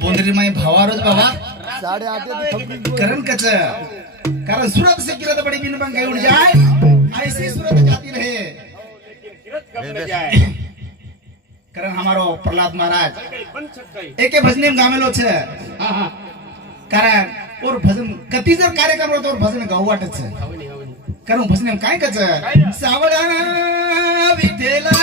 Boundary माई भावारोच बाबा. साडे आठ करण कच. कारण सूरत से किरत बड़ी बिन बंग उड़ जाए. ऐसी सूरत जाती रहे. कारण हमारो प्रहलाद महाराज. एके भजने में गामेलो छे. कारण और भजन कती जर कार्यक्रम होतो और भजन गाऊ वाटत छे. हवनी कारण भजने में काय कच? सावळा विठेला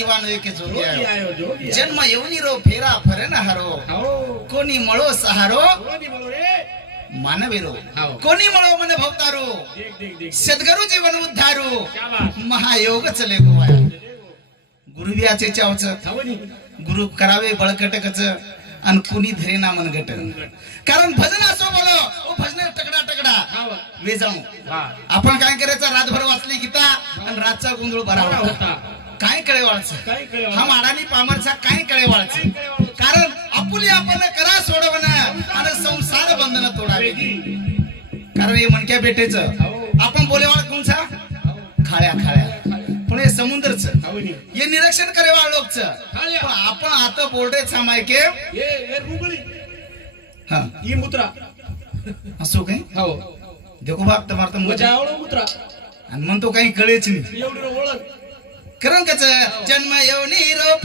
द्वार दिवानो एके जोगी જોગી आयो. આયો જોગી જન્મ એવની રો ફેરા ફરે ન હરો આવો કોની મળો સહારો ગોંધી બોલો રે માનવેરો આવો. કોની મળો મને ભવતારો દેખ દેખ દેખ સદગરु जीवन उद्धारो શાબાશ महायोग चले गोवाया गुरु व्याचे चावच हवनी गुरु करावे बळकटकच आणि कुणी धरे ना मनगट कारण भजन असो बोलो ओ भजन टकडा टकडा हाव वे जाऊ हा आपण काय करायचं रातभर वाचली गीता आणि रातचा गोंधळ बरा बरा होता होता काय कळे वाळचं काय कळे हा माडानी पामरचा काय कळे वाळचं कारण आपुली आपण करा सोडवण आणि संसार बंधन तोडावे. कारण हे मणक्या बेटेच आपण बोले वाळ कोणचा खाळ्या खाळ्या. पण हे समुद्रच. हवनी हे निरीक्षण करे लोकच. आपण आता बोर्डे सामाय के हा ही. मुत्रा. असो काही हो. देखो बाप तुम्हाला तर मजा मजा आवडो मुत्रा. आणि म्हणतो काही कळेच नाही. एवढी ओळख. कारण कच जन्म येऊनी रो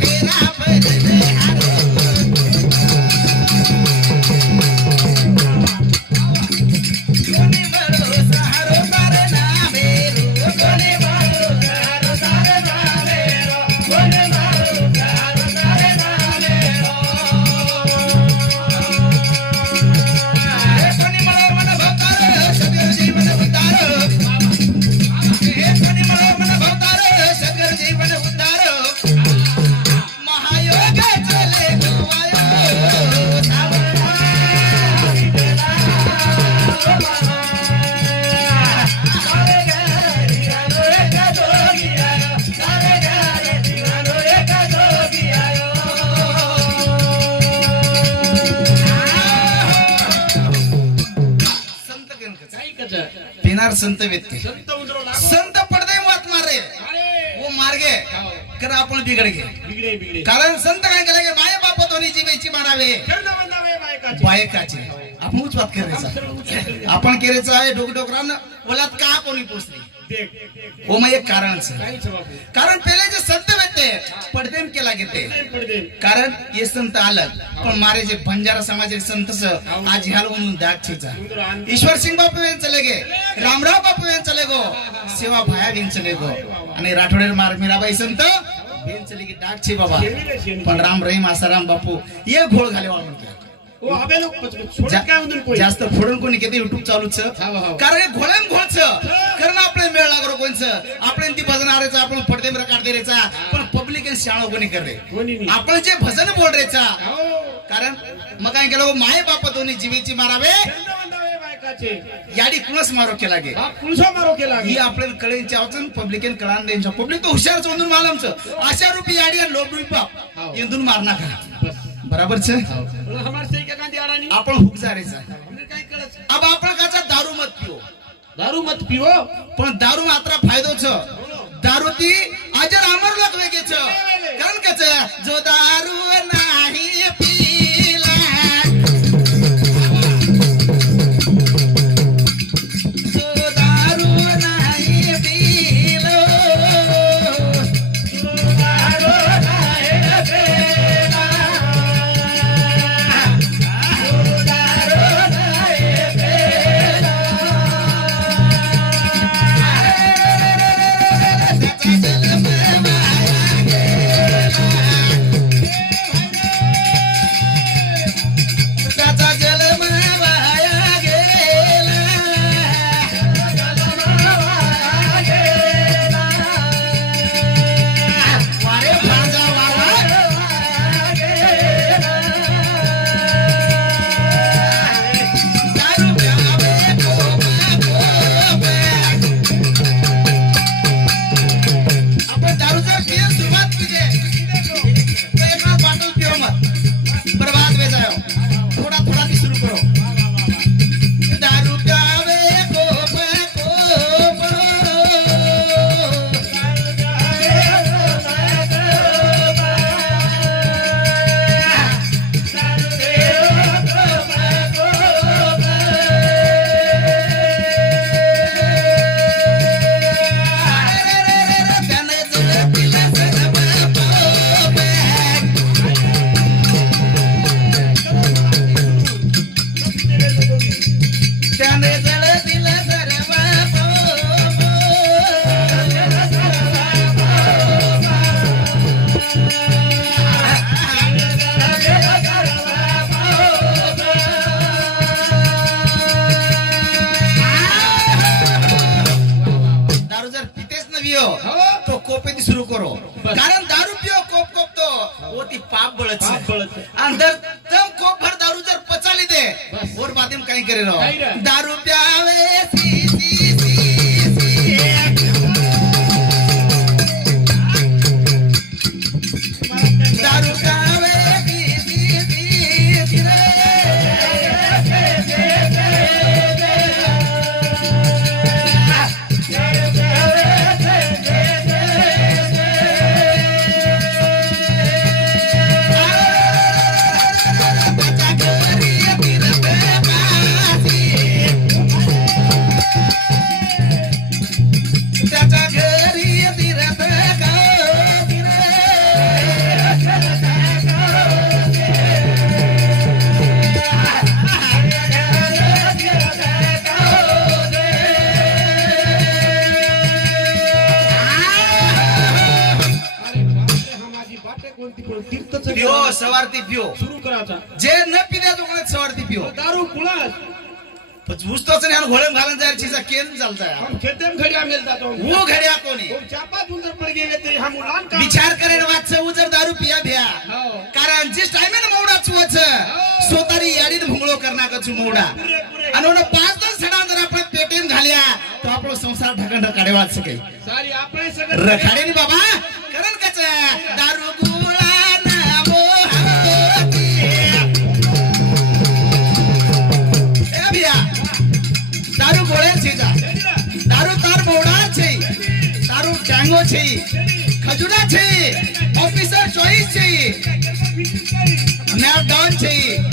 संत व्यक्ती संत पडदे मत मारे. वो मार्गे. हाव. कर आपण बिघड बिगडे कारण संत काय केलं माय बाप दोन्ही जीवेची मारावे बायकाचे. बायकाचे. आपण उच बात करायचा आपण केल्याचं आहे डोक डोकरान ओलात का कोणी पोचली? ओ मग एक कारण कारण पहिले जे संत पडदेम केला घेते. कारण हे संत आलं. पण मारे जे बंजारा समाजाचे संतच आज ह्याल म्हणून दाक्षीचा ईश्वर सिंग बापू यांचं लगे रामराव बापू यांचं लगो सेवा भाया यांचं लगो. आणि राठोडे मार्ग मीराबाई संत यांचं लगे डाकछे बाबा. पण राम रहीम आसाराम बापू हे घोळ घाले म्हणतो जास्त फोडून कोणी किती युट्यूब चालूच? हा, हा. कारण घोळ्यान घोळच कारण आपले मेळ लागलो कोणच? आपण ती भजनारेचा आपण पडदे काढते रेचा पण पब्लिक शाळा कोणी करे कोणी नाही. आपण जे भजन बोल रेचा हो. कारण मग काय केलं? माय बाप दोन्ही जीवेची मारावे. याडी कुणच मारो केला गे हा पुलसा मारो केला ही आपल्याला कळेच्या वाचन पब्लिकेन कळान द्यायच्या पब्लिक तो हुशार चोंदून मालमचं अशा रुपी याडी आणि लोक रुपी. बाप इंदून मारना का बराबर छे पण हमार से क्या गांधी अडानी आपण हुक जारेचा हमने काय कळत अब आपण काचा दारू मत पिओ दारू मत पिओ पण दारू मात्र फायदो छ दारू ती अजर अमर लोक पाप पाप बळच. आणि तम कोप भर दारू जर पचाली दे बस. और बातें काही करे रो काही सवारती पिओ सुरू करायचा जे न पिण्या दुकानात सवारती पिओ दारू कुळास. बुजतोच नाही आणि घोळम घालून जायला चिजा केन चालताय हम खेतेम घडी आमेल जातो वो घड्या कोणी वो चापा सुंदर पड गेले ते हा मुलान का? विचार करेन वाच जर दारू पिया भ्या. हो. कारण जिस टाइमे ना मोडा चुवच स्वतरी याडीन भुंगळो करना कचू मोडा पुरे पुरे. आणि म्हणून पाच दस सडा जर आपण पेटेन घाल्या तो आपला संसार ढकंड काढेवाच सके सारी आपले सगळं रखाडे बाबा करण कच છે. ખજુરા છે. ઓફિસર ચોઈસ છે. મેં ડોન છે.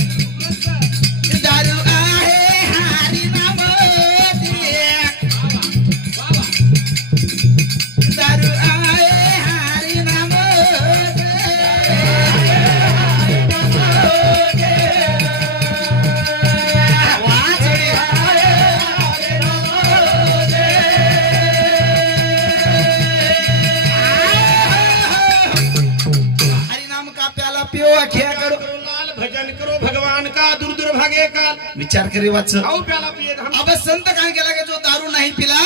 विचार करे वाच. अब संत काय केला की जो दारू नाही पिला.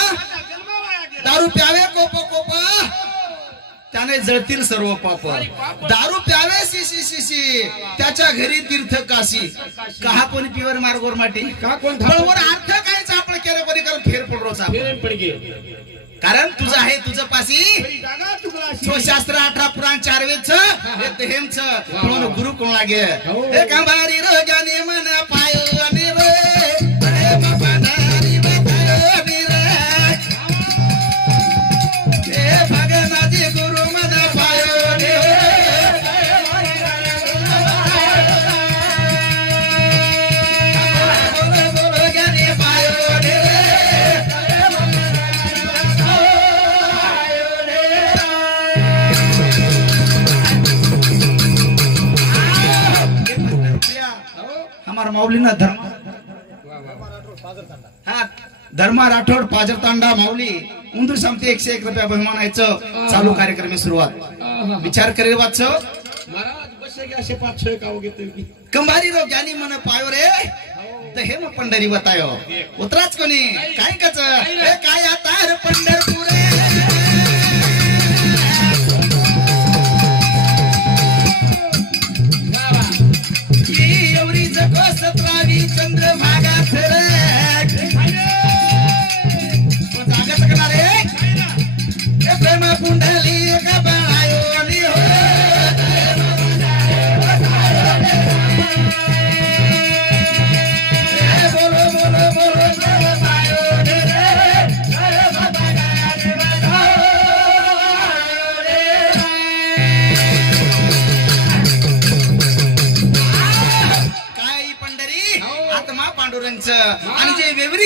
दारू प्यावे कोप कोप. त्याने जळतील सर्व पाप. दारू प्यावे सी सी सी सी त्याच्या घरी तीर्थ काशी. कहा कोणी पिवर मार्गोर माटी? का कोण अर्थ कायच आपण केलं कोणी कारण फेर पडरोचा फेरे पड गे. कारण तुझं आहे तुझं. तो शास्त्र अठरा पुराण चार वेदच हेमच. गुरु कोण लागे हो. हे कंबारी रो ज्ञानी मन माऊली ना धर्म हा धर्मा राठोड पाजरतांडा माऊली. उंदूर सामते एकशे एक रुपया बहुमानायचं चालू. कार्यक्रम सुरुवात. विचार करे वाच कंबारी रो ज्ञानी मन पायो रे. तर हे मग पंढरी बतायो उतराच कोणी? काय कच? हे काय आता? पंढरपुरे. ಚಂದ್ರ ಮಾಗ ಸರ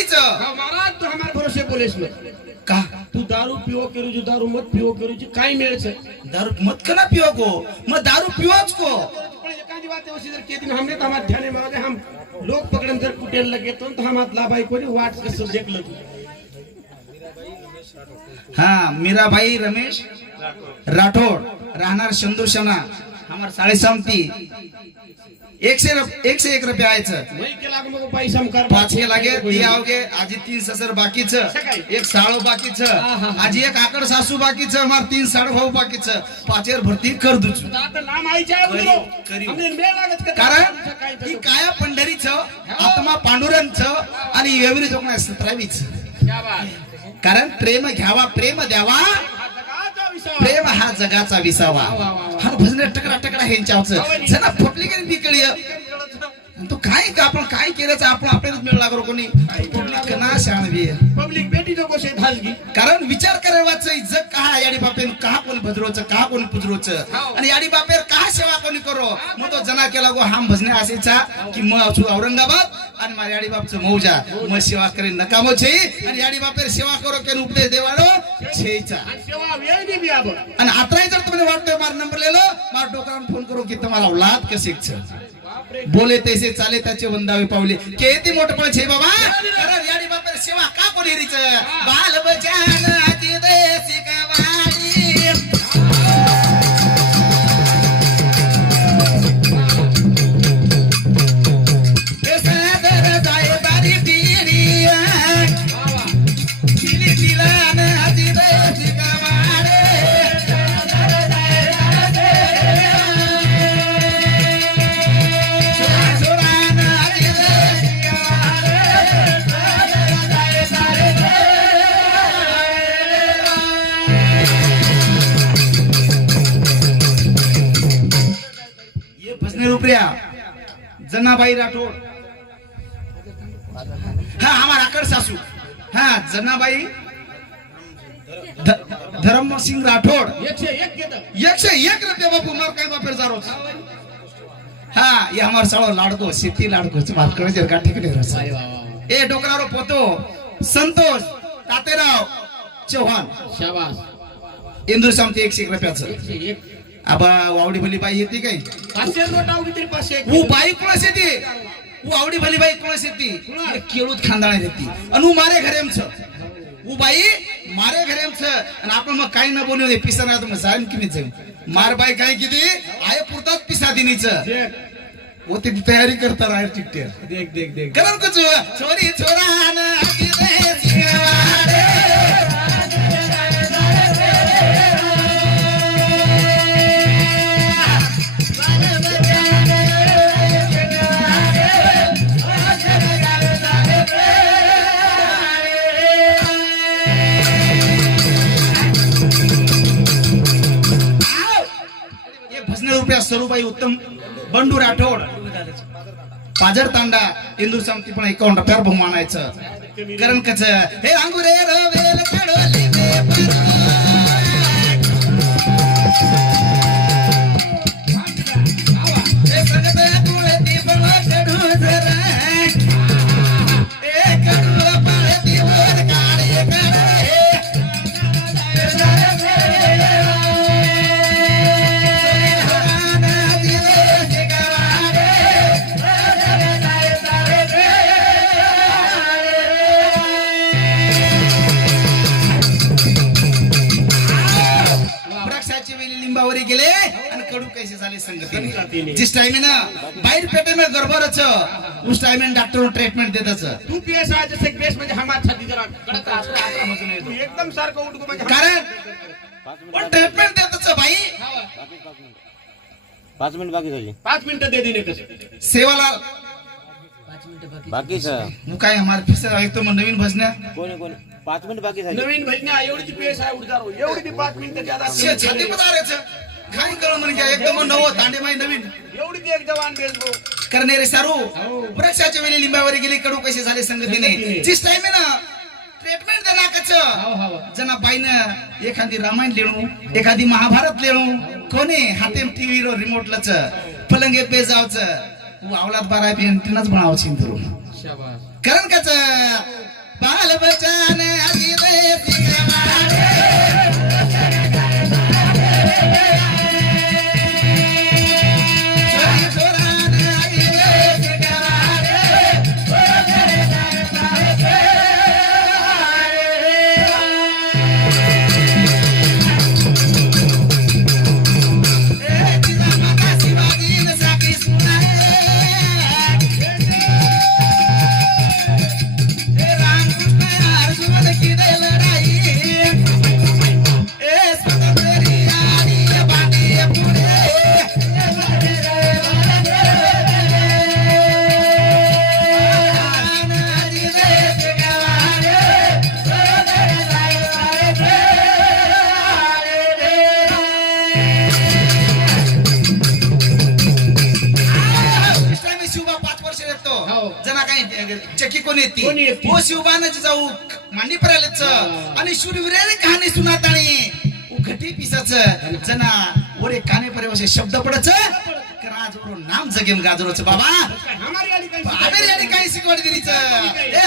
हाँ, महाराज तू हमारे भरोसे का? तू दारू करू जो दारू मत करू जो काय दारू मत कना पियो को? दारू पियोच को? पण एखादी बात उसी जर के दिन हमने तो हमारे ध्यान में आ गए, हम लोग पकड़न जर कुटेल लगे तो हम हाथ लाभाई कोणी वाट कसं तू हा मीराबाई रमेश राठोड राहणार शंदूशना हमार साडे समती एकशे रुप- एकशे एक रुपये आयचं। वही के लाग मग पैसा कर पाच हे लागे ती आवगे आजी तीन ससर बाकीच एक साळो बाकीच आजी एक आकड सासू बाकीच मार तीन साड भाऊ बाकीच पाचेर भरती कर दुच आता नाम आईचे आहे उधरो. हमने मेळ लागत का? कारण काय ही काया पंढरीच आत्मा पांडुरंगच आणि वेवरी जोक सतरावीच क्या बात? कारण प्रेम घ्यावा प्रेम द्यावा. प्रेम हा जगाचा विसावा. हा भजन टकरा टकरा ह्यांच्यावरच जना पब्लिक बिकळी तो काय आपण काय केल्याचं आपण आपल्यालाच मिळ लागलो कोणी? पब्लिक ना शाणवी पब्लिक बेटी जो कोसे धाजगी कारण विचार करायचं जग कहा? याडी बापेन कहा कोणी भद्रोचं कहा कोणी पुजरोच आणि याडी बापेर कहा सेवा कोणी करो? मग तो जना केला गो हाम भजने असेचा की मग असू औरंगाबाद आणि माझ्या याडी बापचं मौजा मग सेवा करेन नकामो छे आणि याडी बापेर सेवा करो केन उपदेश देवाडो छेचा आणि सेवा वेळी आणि आत्राही जर तुम्ही वाटतोय मार नंबर लिहिलो मार डोकरान फोन करू की तुम्हाला औलाद कसे बापरे बोले तैसे चाले त्याचे वंदावे पावले. केती मोठपण छे बाबा? कारण याडी बापर सेवा. का कोणी रिच? बाल ये भजने रुपया जनाबाई राठोड. हा हमारा आकड़ सासू. हा जनाबाई धर्मसिंग राठोड. एकशे एक रुपया बापू मार काय बापेर जारो. हा ये हमार साळो लाडको शेती लाडको मार कळे का रस ए डोकरारो पोतो संतोष तातेराव चव्हाण. शाबास. इंदूर सामते एकशे एक रुपयाचं आबा वावडी भली बाई येते काय? पाचशे नोटाव किती पाचशे एक वो बाई कोणास येते? आवडी भली बाई कोणास येते? केळूत खांदाळा येते. ऊ मारे घरे आमचं. ऊ बाई मारे घरे आमचं. आणि आपण मग काही न बोलू पिसा ना मग जाईन की जाईन? मार बाई काय किती? आहे पुरतात पिसा दिनीच. वो ती तयारी करता राहील चिठ्ठ्या. देख देख देख. कारण का चो- चोरी रुपया सरूबाई उत्तम बंडू राठोड पाजर तांडा इंदू समती पण एकावन्न रुपयावर बहुमानायचं कारण कच हे अंगुरे रवेल कडोली जिस टाइम ना बाहेर पेटे में गड़बड़ उस टाइम में डॉक्टर ट्रीटमेंट देतच तू पीएस आहे जसे बेस म्हणजे हा माझा छाती जरा कडक येतो. एकदम सारखं उठको म्हणजे हा- कारण पण ट्रीटमेंट देतच बाई. पाच मिनिट बाकी झाली. पाच मिनिटं दे दिले कसं सेवाला बाकीच मग काय हमारे फिस ऐकतो मग नवीन भजन्या कोणी कोणी? पाच मिनिट बाकी झाली. नवीन भजन्या एवढी ती पीएस आहे उडदार एवढी ती पाच मिनिटं ज्यादा छाती पदारायचं काय कळ म्हणजे एकदम नव तांडे माई नवीन? एवढी ती एक जवान करणे रे सारू वृक्षाच्या वेळी लिंबावरी गेले कडू कसे झाले संगतीने. जिस टाइम ना ट्रीटमेंट देना कच जना बाईनं एखादी रामायण लिहू एखादी महाभारत लिहू कोणी हाते टीव्ही रिमोट लच पलंगे पे जावच. आवलात बारा पेंटीनच बनाव चिंतरू शाबास. कारण कच बाल बचान आधी रे कोण येते? हो शिवबानाची जाऊ मांडी परालेच आणि शूरवीरे कहाणी सुनात आणि घटी पिसाच. जना ओरे काने परे असे शब्द पडच. नाम जगेन गाजरोच बाबा. हमारी काही शिकवण दिलीच ए